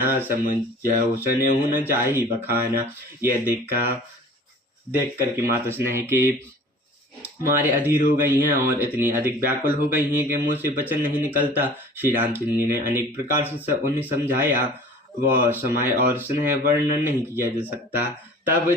ना समझ उसने न चाही बखाना। यह देख कर की माता स्नेह की मारे अधीर हो गई हैं और इतनी अधिक व्याकुल हो गई हैं कि मुंह से वचन नहीं निकलता। श्री रामचंद्र जी ने अनेक प्रकार से उन्हें समझाया, वह समय और स्नेह वर्णन नहीं किया जा सकता। तब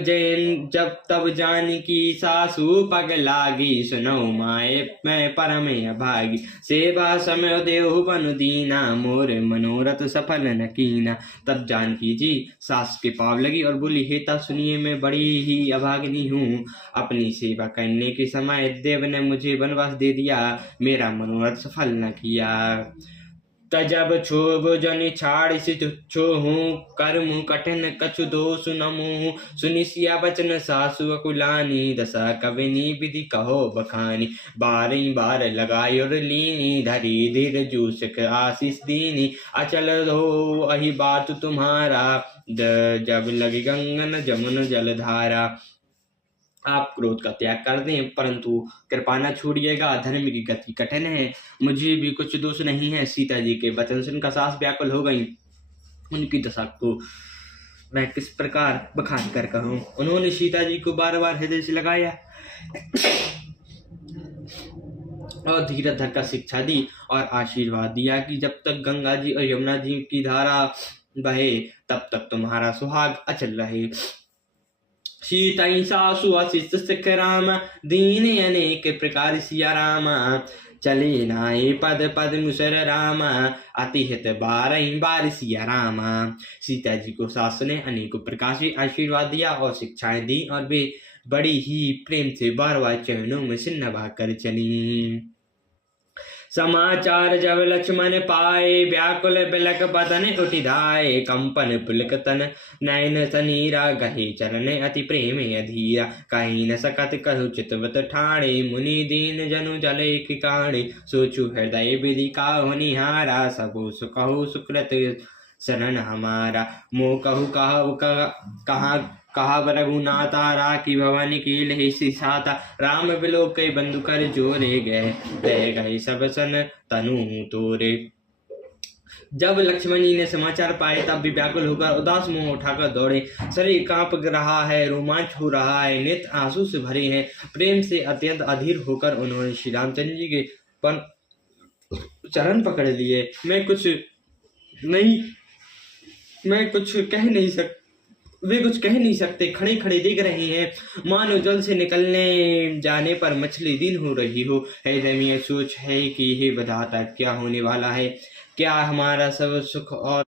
जानकी सासु पग लागी, सुनो माए मैं परम अभागी। सेवा समय देहु बनु दीना, मोर मनोरथ सफल न कीना। तब जानकी जी सास के पाँव लगी और बोली, हेता सुनिए, मैं बड़ी ही अभागिनी हूँ। अपनी सेवा करने के समय देव ने मुझे वनवास दे दिया, मेरा मनोरथ सफल न किया। तजब छोब जनि छाड़ सित छोहू, कर्म कठिन कछु दोष नमोहु। सुनिसिया बचन सासु अकुलानी, दशा कविनी विधि कहो बखानी। बारही बार लगाई और लीनी, धरी धीर जूसक आशीष दीनी। अचल हो अहि बात तुम्हारा, जब लगी गंगन जमुन जलधारा। आप क्रोध का त्याग कर दें, परंतु कृपा न छोड़िएगा, धर्म की गति कठिन है, मुझे भी कुछ दोष नहीं है। सीता जी के वचन सुनकर सास व्याकुल हो गई। उनकी दशा को मैं किस प्रकार बखान कर कहूँ। उन्होंने सीता जी को बार बार हृदय से लगाया और धीरज धर कर शिक्षा दी और आशीर्वाद दिया कि जब तक गंगा जी और यमुना जी की धारा बहे तब तक तुम्हारा सुहाग अचल रहे। सीताई सासु अशिष्ट सिख राम, दीन अनेक प्रकार सिया राम। चले नाये पद पद मुसर राम, अति हित बारही बार सिया राम। सीता जी को सास ने अनेकों प्रकार से आशीर्वाद दिया और शिक्षाएं दी और वे बड़ी ही प्रेम से बार बार चरणों में सिर नभा कर चली। समाचार जब लक्ष्मण पाए, व्याकुल बिलक बदन उठि धाये। कंपन पुलक तन नयन सनीरा, गहे चरण अति प्रेम अधीरा। कहीं न सकत कहु चितवत ठाणे, मुनि दीन जनु जले किकाणे। सोचु हृदय विधि काहु निहारा, सबो सुकहु सुकृत शरण हमारा। मोह कहु कहा रघुनाथा, राखी भवन की लही साता। राम बिलो कई बंधु कर जोरे गए, गए सब सन तनु तोरे। जब लक्ष्मण जी ने समाचार पाए तब भी व्याकुल होकर उदास मुंह उठाकर दौड़े। शरीर कांप रहा है, रोमांच हो रहा है, नेत्र आंसू से भरे हैं। प्रेम से अत्यंत अधीर होकर उन्होंने श्री रामचंद्र जी के चरण पकड़ लिए। मैं कुछ कह नहीं सकते, खड़े खड़े देख रहे हैं, मानो जल से निकलने जाने पर मछली दिन हो रही हो। हृदय में सोच है कि हे विधाता, क्या होने वाला है, क्या हमारा सब सुख और